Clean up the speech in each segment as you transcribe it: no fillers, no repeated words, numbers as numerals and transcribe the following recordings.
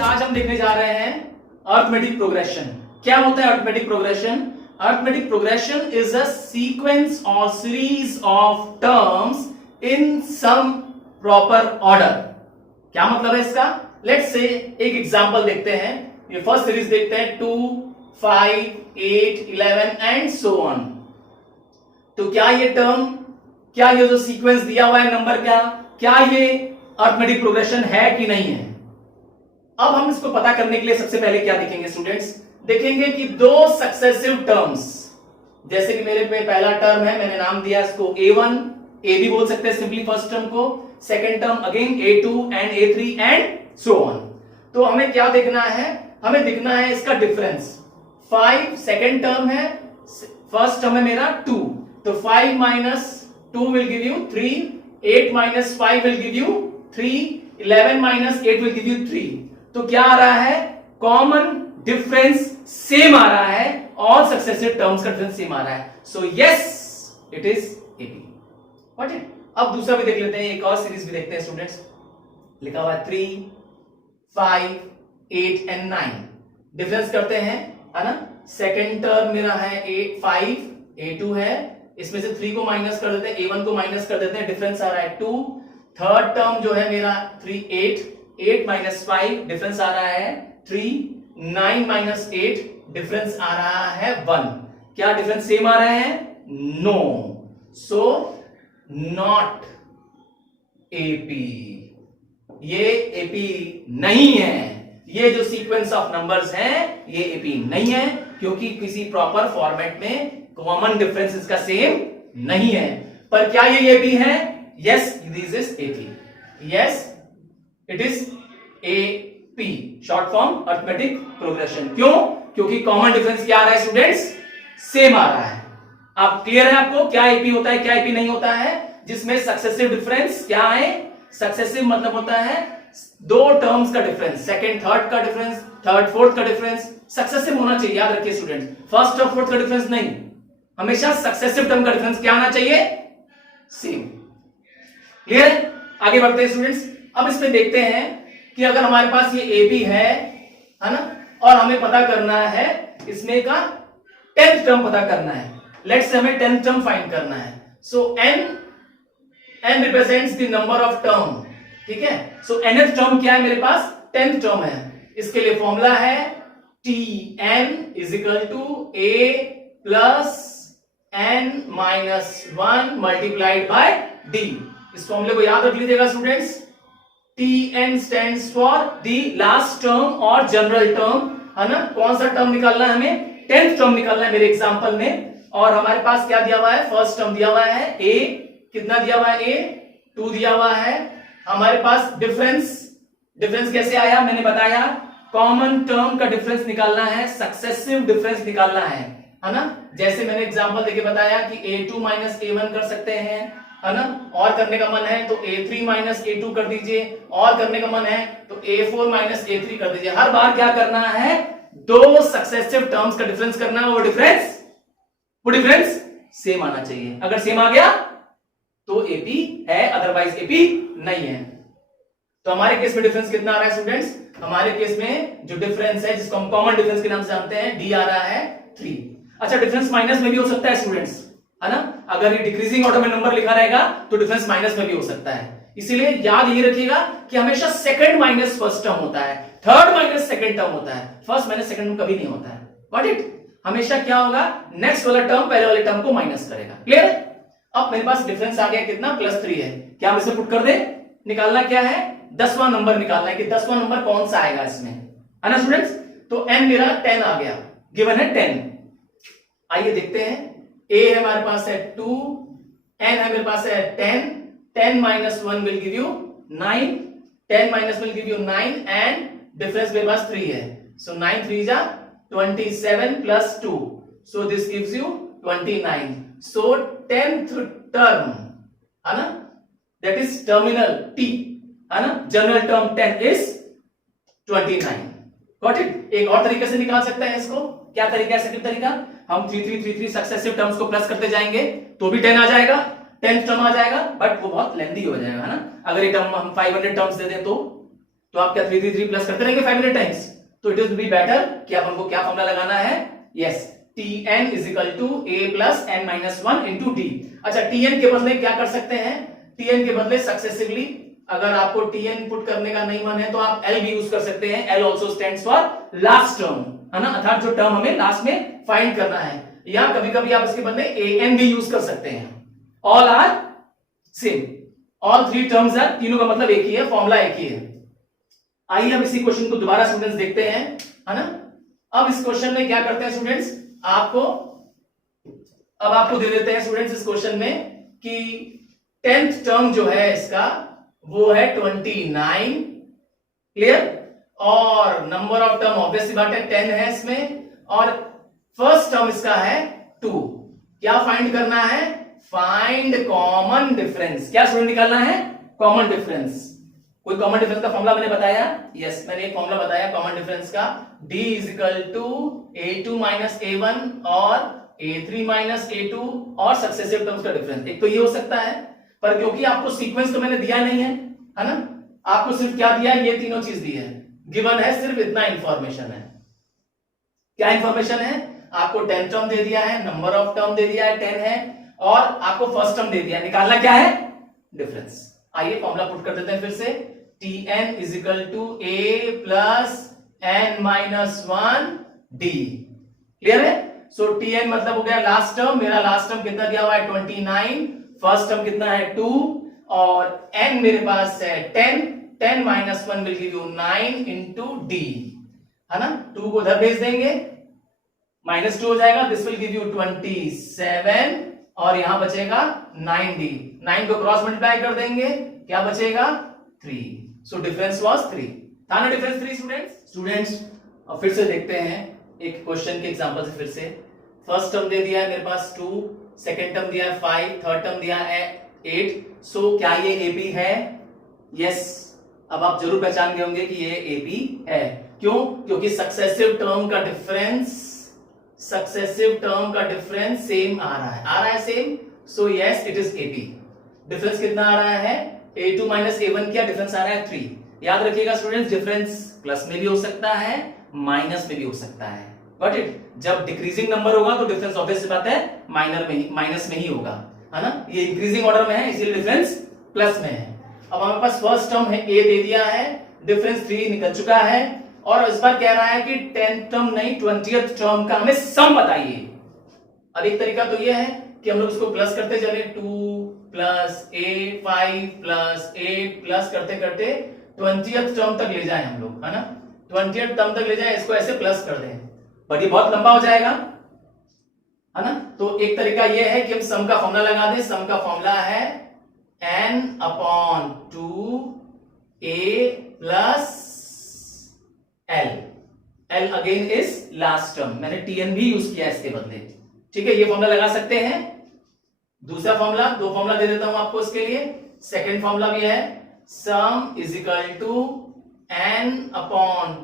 आज हम देखने जा रहे हैं अरिथमेटिक प्रोग्रेशन। क्या होता है arithmetic progression? Arithmetic progression is a sequence और series of terms in some proper order. क्या मतलब है इसका? लेट्स से एक एग्जांपल देखते हैं। ये फर्स्ट सीरीज देखते हैं 2, 5, 8, 11 एंड सो ऑन। तो क्या ये टर्म, क्या ये जो सीक्वेंस दिया हुआ है नंबर का, क्या ये अरिथमेटिक प्रोग्रेशन है कि नहीं है? अब हम इसको पता करने के लिए सबसे पहले क्या देखेंगे स्टूडेंट्स? देखेंगे कि दो सक्सेसिव टर्म्स, जैसे कि मेरे पे पहला टर्म है, मैंने नाम दिया इसको A1, A भी बोल सकते हैं सिंपली फर्स्ट टर्म को, second term again A2 and A3 and so on. तो हमें क्या देखना है? हमें देखना है इसका डिफरेंस। 5 सेकंड टर्म है, फर्स्ट टर्म है मेरा 2, तो 5 minus 2 will give you 3, 8 minus 5 will give you 3, 11 minus 8 will give you 3। तो क्या आ रहा है? कॉमन डिफरेंस सेम आ रहा है, ऑल सक्सेसिव टर्म्स का डिफरेंस सेम आ रहा है। So yes, it is AP. What it? अब दूसरा भी देख लेते हैं, एक और सीरीज भी देखते हैं स्टूडेंट्स। लिखा हुआ है 3, 5, 8 एंड 9। डिफरेंस करते हैं, है ना? सेकेंड टर्म मेरा है 5, A2 है, इसमें से 3 को माइनस कर देते हैं, A1 को माइनस कर देते हैं, डिफरेंस आ रहा है 2। थर्ड टर्म जो है मेरा 3, 8 माइनस 5, डिफरेंस आ रहा है 3, 9 माइनस 8, डिफरेंस आ रहा है 1। क्या डिफरेंस सेम आ रहे हैं? No, so not AP. ये एपी नहीं है। ये जो सीक्वेंस ऑफ नंबर्स हैं ये एपी नहीं है, क्योंकि किसी प्रॉपर फॉर्मेट में कॉमन डिफरेंस इसका सेम नहीं है। पर क्या ये एपी है? Yes, this is AP. Yes, it is AP, short form arithmetic progression. क्यों? क्योंकि कॉमन डिफरेंस क्या आ रहा है स्टूडेंट्स? सेम आ रहा है। आप क्लियर है आपको क्या एपी होता है, क्या एपी नहीं होता है? जिसमें सक्सेसिव डिफरेंस क्या है? सक्सेसिव मतलब होता है दो टर्म्स का डिफरेंस, सेकंड थर्ड का डिफरेंस, थर्ड फोर्थ का डिफरेंस सक्सेसिव होना चाहिए। याद रखिए स्टूडेंट्स, फर्स्ट और फोर्थ का डिफरेंस नहीं, हमेशा सक्सेसिव टर्म का डिफरेंस क्या आना चाहिए? सेम। क्लियर है? आगे बढ़ते हैं स्टूडेंट्स। अब इसमें देखते हैं कि अगर हमारे पास ये एपी है ना, और हमें पता करना है इसमें का 10th टर्म पता करना है। लेट्स से हमें 10th टर्म फाइंड करना है। सो n represents the number of term, ठीक है? सो nth टर्म क्या है मेरे पास? 10th टर्म है। इसके लिए फॉर्मूला है Tn is equal to a plus n minus 1 multiplied by d। इस फॉर्मूले को याद रख लीजिएगा students. Tn stands for the last term और जनरल टर्म, है ना? कौन सा टर्म निकालना है हमें? 10th टर्म निकालना है मेरे एग्जांपल में। और हमारे पास क्या दिया हुआ है? फर्स्ट टर्म दिया हुआ है a, कितना दिया हुआ है? a 2 दिया हुआ है। हमारे पास डिफरेंस कैसे आया? मैंने बताया कॉमन टर्म का डिफरेंस निकालना है, सक्सेसिव डिफरेंस निकालना है ना? जैसे मैंने एग्जांपल देके बताया कि A2 माइनस A1 कर सकते हैं, है ना? और करने का मन है तो A3 माइनस A2 कर दीजिए, और करने का मन है तो A4 माइनस A3 कर दीजिए। हर बार क्या करना है? दो सक्सेसिव टर्म्स का डिफरेंस करना है। वो डिफरेंस सेम आना चाहिए। अगर सेम आ गया तो एपी है, अदरवाइज एपी नहीं है। तो हमारे केस में डिफरेंस कितना आ रहा है स्टूडेंट्स? हमारे केस में जो डिफरेंस है, जिसको हम कॉमन डिफरेंस के नाम से जानते हैं, डी आ रहा है 3। अच्छा, डिफरेंस माइनस में भी हो सकता है स्टूडेंट्स, है ना? अगर ये डिक्रीजिंग ऑर्डर में नंबर लिखा रहेगा तो डिफरेंस माइनस में भी हो सकता है। इसीलिए याद ये रखिएगा कि हमेशा सेकंड माइनस फर्स्ट टर्म होता है, थर्ड माइनस सेकंड टर्म होता है, फर्स्ट माइनस सेकंड टर्म कभी नहीं होता है। Got it? हमेशा क्या होगा? नेक्स्ट वाला टर्म पहले वाले टर्म को माइनस करेगा। क्लियर है? अब मेरे पास डिफरेंस आ गया कितना? +3 है। क्या हम इसे पुट कर दे? निकालना क्या है? 10वां नंबर निकालना है कि 10वां नंबर कौन सा आएगा इसमें, है ना स्टूडेंट्स? तो n मेरा 10 आ गया, गिवन है 10। आइए देखते हैं। a है हमारे पास है 2, n है मेरे पास है 10, 10 minus 1 will give you 9, 10 minus will give you 9 and difference मेरे पास 3 है। सो 9 3 जा 27 plus 2, so this gives you 29। So 10th term, है ना, दैट इज टर्मिनल t, है ना, general term 10 is 29। Got it? एक और तरीके से निकाल सकते हैं इसको। क्या तरीका है? सेकंड तरीका, हम 3 3 3 3 सक्सेसिव टर्म्स को प्लस करते जाएंगे तो भी 10 आ जाएगा, 10th टर्म आ जाएगा, बट वो बहुत लेंथी हो जाएगा, है ना? अगर ये टर्म हम 500 टर्म्स दे दें तो तो आप क्या 3 प्लस करते रहेंगे 500 टाइम्स। तो इट इज बी बेटर कि आप हमको क्या फॉर्मूला लगाना है, yes Tn is equal to a plus n minus 1 into D. अच्छा Tn के बदले क्या कर सकते हैं, Tn के बदले सक्सेसिवली, अगर आपको Tn पुट करने का नहीं मन है तो आप L भी यूज कर सकते हैं। L also stands for last term, है ना, अर्थात जो टर्म हमें लास्ट में फाइंड करना है। या कभी कभी आप इसके बदले an भी यूज कर सकते हैं। All are same, all 3 terms are, तीनों का मतलब एक ही है, फॉर्मूला एक ही है। आइए अब इसी क्वेश्चन को दोबारा स्टूडेंट्स देखते हैं, है ना। अब इस क्वेश्चन में क्या करते हैं स्टूडेंट्स, आपको दे देते हैं स्टूडेंट्स इस क्वेश्चन में कि 10th टर्म जो है इसका वो है 29, क्लियर, और नंबर ऑफ टर्म ऑब्वियसली बात है 10 है इसमें, और फर्स्ट टर्म इसका है 2। क्या फाइंड करना है, फाइंड कॉमन डिफरेंस। क्या स्टूडेंट निकालना है, कॉमन डिफरेंस। कोई कॉमन डिफरेंस का फॉर्मूला मैंने बताया, यस मैंने एक फॉर्मूला बताया कॉमन डिफरेंस का, d is equal to a2 minus a1 और a3 माइनस a2 और सक्सेसिव टर्म्स का डिफरेंस। एक तो ये हो सकता है, पर क्योंकि आपको सीक्वेंस तो मैंने दिया नहीं है ना, आपको सिर्फ क्या दिया है, ये तीनों चीज दी है, गिवन है सिर्फ इतना इंफॉर्मेशन है। क्या इंफॉर्मेशन है, आपको 10 टर्म दे दिया है, नंबर ऑफ टर्म दे दिया है 10 है, और आपको फर्स्ट टर्म दे दिया है, निकालना क्या है, डिफरेंस। आइए फॉर्मूला पुट कर देते हैं फिर से, Tn is equal to a plus n minus 1 d, clear है। सो Tn मतलब हो गया लास्ट टर्म, मेरा लास्ट टर्म कितना दिया हुआ है 29, फर्स्ट टर्म कितना है 2, और n मेरे पास है 10 minus 1 will give you 9 into d, है ना। 2 को उधर भेज देंगे, -2 हो जाएगा, दिस विल गिव यू 27, और यहां बचेगा 9d, 9 को क्रॉस मल्टीप्लाई कर देंगे, क्या बचेगा 3। सो डिफरेंस वाज 3, था ना डिफरेंस 3 स्टूडेंट्स। अब फिर से देखते हैं एक क्वेश्चन के एग्जांपल से फिर से। फर्स्ट टर्म दे दिया है मेरे पास 2, सेकंड टर्म दिया है 5, थर्ड टर्म दिया है 8। सो क्या ये AB है, यस। अब आप जरूर पहचान गए होंगे कि ये AB है, क्यों, क्योंकि सक्सेसिव टर्म का डिफरेंस सेम आ रहा है same, so yes it is AB। Difference कितना आ रहा है, a2 माइनस a1 क्या डिफरेंस आ रहा है 3। याद रखिएगा स्टूडेंट्स, डिफरेंस प्लस में भी हो सकता है, माइनस में भी हो सकता है, गॉट इट। जब डिक्रीजिंग नंबर होगा तो डिफरेंस ऑब्वियस बात है माइनस में ही होगा, है ना। ये इंक्रीजिंग ऑर्डर में है इसलिए डिफरेंस प्लस में है। अब हमारे पास फर्स्ट टर्म है a दे दिया है, डिफरेंस 3 निकल चुका है, और इस बार कह रहा है कि 10th टर्म नहीं 20th टर्म का हमें सम बताइए। अब एक तरीका तो ये है कि हम लोग इसको प्लस करते चले, 2 प्लस a 5 प्लस 8 प्लस करते करते 20th टर्म तक ले जाए हम लोग, है ना, 20th टर्म तक ले जाए, इसको ऐसे प्लस कर दें, बट ये बहुत लंबा हो जाएगा, है ना। तो एक तरीका ये है कि हम सम का फॉर्मूला लगा दें। सम का फॉर्मूला है n upon 2a plus l again is last term, मैंने Tn भी यूज किया इसके बदले, ठीक है। ये फॉर्मूला लगा सकते हैं। दूसरा फॉर्मूला, 2 फॉर्मूला दे देता हूं आपको इसके लिए। सेकेंड फॉर्मूला भी है, sum is equal to n upon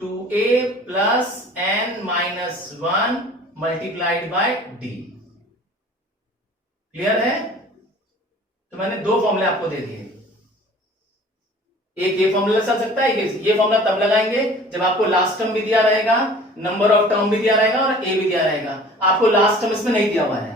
2a plus n minus 1 multiplied by d, clear है। तो मैंने 2 फॉर्मूले आपको दे दिए, एक ये फॉर्मूला चल सकता है, ये फॉर्मूला तब लगाएंगे जब आपको लास्ट टर्म भी दिया रहेगा, नंबर ऑफ टर्म भी दिया रहेगा, और a भी दिया रहेगा। आपको लास्ट टर्म इसमें नहीं दिया हुआ है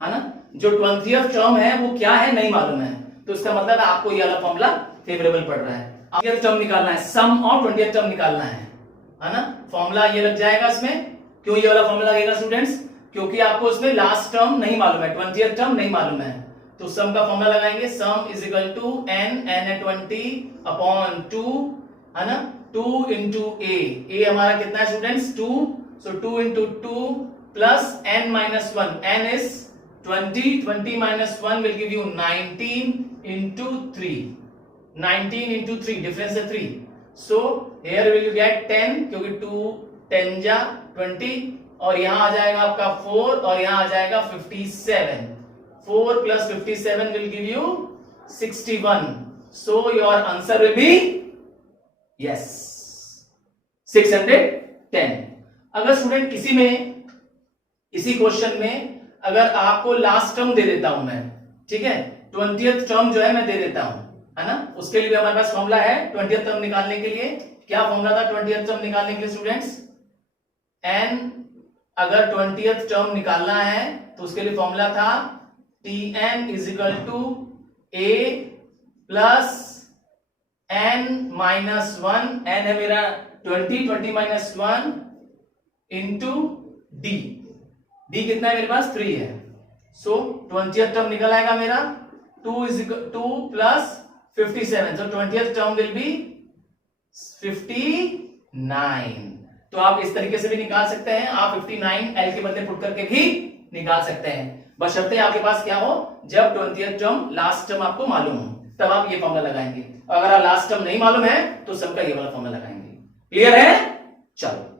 ना, जो 20th टर्म है वो क्या है नहीं मालूम है, तो इसका मतलब है आपको ये वाला फॉर्मूला फेवरेबल पड़ रहा है। अब ये टर्म निकालना है, सम और 20th टर्म निकालना है ना। फॉर्मूला ये लग जाएगा इसमें। क्यों ये वाला फॉर्मूला लगेगा स्टूडेंट्स, क्योंकि आपको इसमें लास्ट टर्म नहीं मालूम है, 20th टर्म नहीं मालूम है, तो सम का फॉर्मूला लगाएंगे, sum is equal to n है 20 अपॉन 2, है ना, 2 इंटू a हमारा कितना है students 2, so 2 into 2 plus n minus 1, n is 20 minus 1 will give you 19 into 3, 19 into 3 difference है 3, so here will you get 10, क्योंकि 2 10 जा 20, और यहां आ जाएगा आपका 4, और यहां आ जाएगा 57, 4 plus 57 will give you 61. So your answer will be yes 610. अगर स्टूडेंट इसी क्वेश्चन में अगर आपको लास्ट टर्म दे देता हूं मैं, ठीक है, 20th टर्म जो है मैं दे देता हूं, है ना। उसके लिए भी हमारे पास फॉर्मूला है 20th टर्म निकालने के लिए। क्या फॉर्मूला था 20th टर्म निकालने के लिए स्टूडेंट्स? n, अगर 20th टर्म निकालना है तो उसके लिए फॉर्मूला था Tn is equal to a plus n minus 1, n है मेरा 20 माइनस 1 इंटू d। d कितना है मेरे पास? 3 है। सो 20th टर्म निकल आएगा मेरा 2 plus 57, so 20th term will be 59। तो आप इस तरीके से भी निकाल सकते हैं, आप 59 L के बदले पुट करके भी निकाल सकते हैं, बशर्ते आपके पास क्या हो, जब 20th टर्म लास्ट टर्म आपको मालूम हो तब आप ये फॉर्मूला लगाएंगे। अगर आप लास्ट टर्म नहीं मालूम है तो सबका ये वाला फॉर्मूला लगाएंगे। क्लियर है? चलो